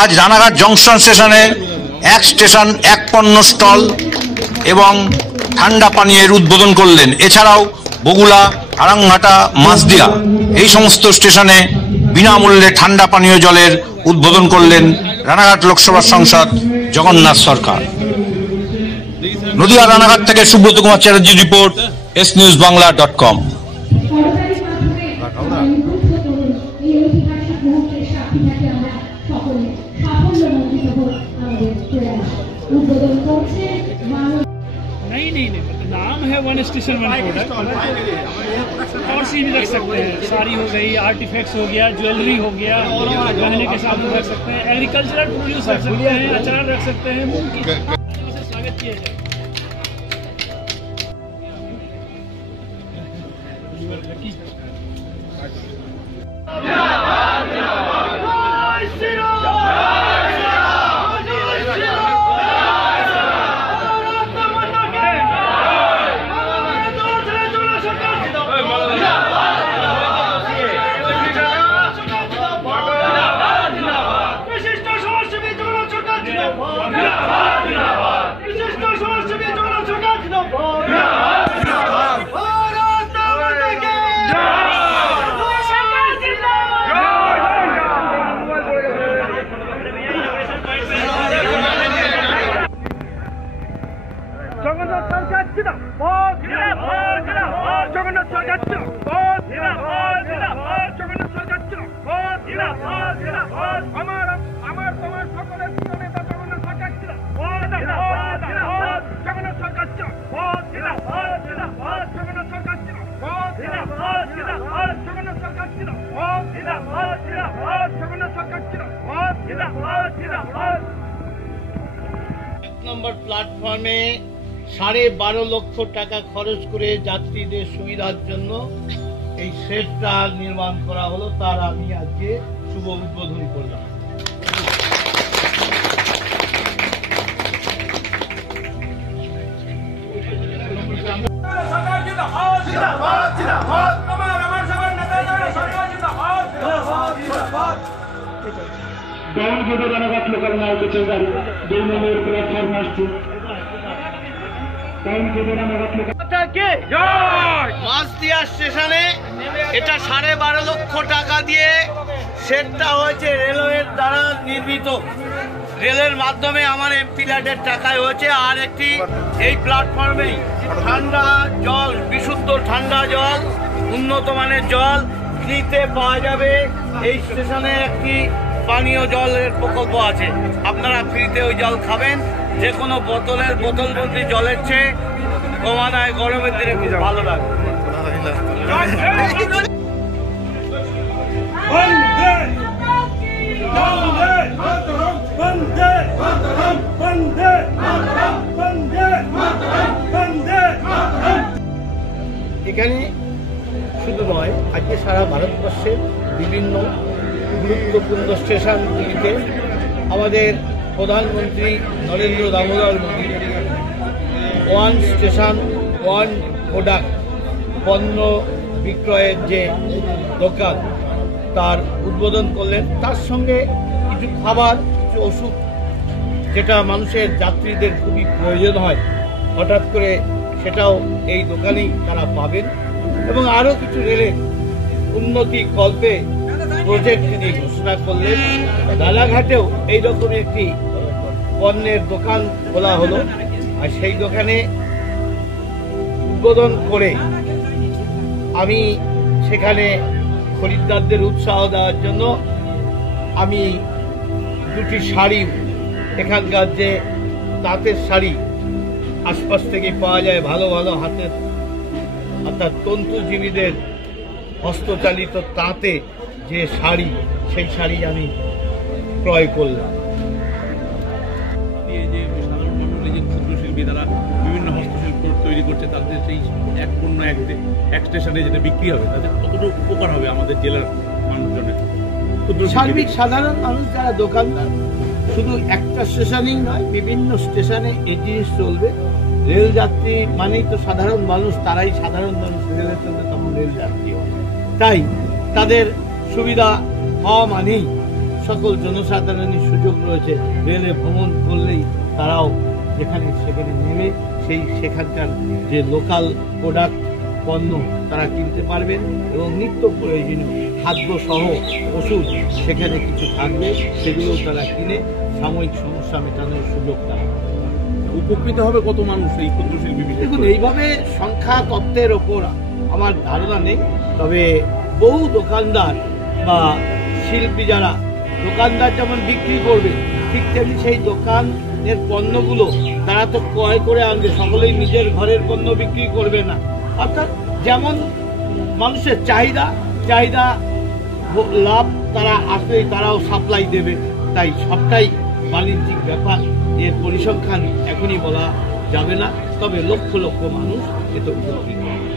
আজ রানাঘাট জংশন স্টেশনে এক স্টেশন এক পণ্য স্টল এবং ঠান্ডা পানীয়ের উদ্বোধন করলেন। এছাড়াও বগুলা, আরাংঘাটা, মাছদিয়া এই সমস্ত স্টেশনে বিনামূল্যে ঠান্ডা পানীয় জলের উদ্বোধন করলেন রানাঘাট লোকসভা সাংসদ জগন্নাথ সরকার। নদিয়া রানাঘাট থেকে সুব্রত কুমার চ্যাটার্জি রিপোর্ট, SNewsBangla.com। नहीं, नाम है वन स्टेशन वन प्रोडक्ट। और चीज रख सकते हैं, साड़ी हो गई, आर्टिफैक्ट्स हो गया, ज्वेलरी हो गया, गहने के सामान रख सकते हैं, एग्रीकल्चरल प्रोड्यूस रख सकते हैं, अचार रख सकते हैं, मूंग की स्वागत किया जाए। জগন্নাথ সরকার জিন্দাবাদ, জগন্নাথ সরকার জিন্দাবাদ, জগন্নাথ সরকার জিন্দাবাদ, আমার তোমার সকলের প্রিয় নেতা জগন্নাথ সরকার জিন্দাবাদ, জগন্নাথ সরকার জিন্দাবাদ, জগন্নাথ সরকার জিন্দাবাদ, জগন্নাথ সরকার জিন্দাবাদ, জগন্নাথ সরকার জিন্দাবাদ। নম্বর প্ল্যাটফর্মে 12.5 লক্ষ টাকা খরচ করে যাত্রীদের সুবিধার জন্য এই শেডটা নির্মাণ করা হলো, তার আমি আজকে শুভ উদ্বোধন করলাম। রানাঘাট লোকাল মার্কেটের গাড়ি 2 নম্বর প্ল্যাটফর্মে আসছে। মাছদিয়া স্টেশনে এটা 12.5 লক্ষ টাকা দিয়ে সেটটা হয়েছে রেলওয়ের দ্বারা নির্মিত, রেলের মাধ্যমে আমার এমপি ল্যাডের টাকায় হয়েছে। আর একটি এই প্ল্যাটফর্মেই ঠান্ডা জল, বিশুদ্ধ ঠান্ডা জল, উন্নত মানের জল ফ্রিতে পাওয়া যাবে। এই স্টেশনে একটি পানীয় জলের প্রকল্প আছে, আপনারা ফ্রিতে ওই জল খাবেন। যে কোনো বোতলবন্দি জলের চেয়ে কমানায় গরমের দিনে খুব ভালো লাগে। এখানে শুধু নয়, আজকে সারা ভারতবর্ষের বিভিন্ন গুরুত্বপূর্ণ স্টেশনগুলিতে আমাদের প্রধানমন্ত্রী Narendra Damodar Modi one station one product পণ্য বিক্রয়ের যে দোকান তার উদ্বোধন করলেন। তার সঙ্গে কিছু খাবার, কিছু ওষুধ যেটা মানুষের যাত্রীদের খুবই প্রয়োজন হয় হঠাৎ করে, সেটাও এই দোকানেই তারা পাবেন। এবং আরও কিছু রেলের উন্নতি কল্পে প্রজেক্ট তিনি ঘোষণা করলেন। রানাঘাটেও এইরকম একটি পণ্যের দোকান খোলা হলো, আর সেই দোকানে উদ্বোধন করে আমি সেখানে খরিদ্দারদের উৎসাহ দেওয়ার জন্য আমি 2টি শাড়ি, এখানকার যে তাঁতের শাড়ি আশপাশ থেকে পাওয়া যায়, ভালো ভালো হাতের অর্থাৎ তন্তুজীবীদের হস্তচালিত তাঁতে যে শাড়ি, সেই শাড়ি আমি ক্রয় করলাম। যে সাধারণ মানুষ, যে ক্ষুদ্র শিল্পী, তারা বিভিন্ন হস্তশিল্প তৈরি করছে, তাদের সেই এক পণ্য এক স্টেশনে যেটা বিক্রি হবে, তাদের কতটুকু উপকার হবে আমাদের জেলার মানুষজনের? সার্বিক সাধারণ মানুষ যারা দোকানদার, শুধু একটা স্টেশনেই নয়, বিভিন্ন স্টেশনে এই জিনিস চলবে। রেল যাত্রী মানেই তো সাধারণ মানুষ, তারাই সাধারণ মানুষ, রেলের জন্য তখন রেল যাত্রী হয়। তাই তাদের সুবিধা হওয়া মানেই সকল জনসাধারণের সুযোগ রয়েছে। রেলে ভ্রমণ করলেই তারাও যেখানে সেখানে নেমে সেখানকার যে লোকাল প্রোডাক্ট পণ্য তারা কিনতে পারবেন এবং নিত্য প্রয়োজনীয় খাদ্যসহ ওষুধ সেখানে কিছু থাকবে, সেগুলোও তারা কিনে সাময়িক সমস্যা মেটানোর সুযোগ তারা উপকৃত হবে কত মানুষ এই ক্ষুদ্র শিল্পী? দেখুন, এইভাবে সংখ্যা তত্ত্বের ওপর আমার ধারণা নেই, তবে বহু দোকানদার বা শিল্পী যারা দোকানদার যেমন বিক্রি করবে ঠিক তেমনি সেই দোকানের পণ্যগুলো তারা তো ক্রয় করে আনবে, সকলেই নিজের ঘরের পণ্য বিক্রি করবে না। অর্থাৎ যেমন মানুষের চাহিদা লাভ তারা আসলেই তারাও সাপ্লাই দেবে, তাই সবটাই বাণিজ্যিক ব্যাপার। এর পরিসংখ্যান এখনই বলা যাবে না, তবে লক্ষ লক্ষ মানুষ এতে উপকৃত হবে।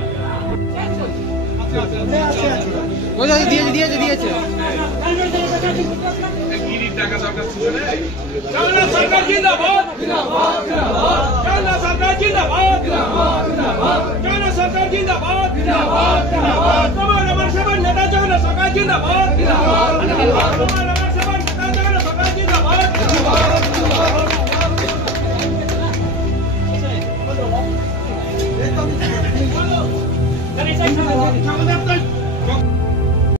সরকার জিন্দাবাদ, সরকার জিন্দাবাদ, সরকার জিন্দাবাদ, আমার সবার নেতা জগন্নাথ সরকার জিন্দাবাদ, আমার সবার নেতা জগন্নাথ সরকার জিন্দাবাদ।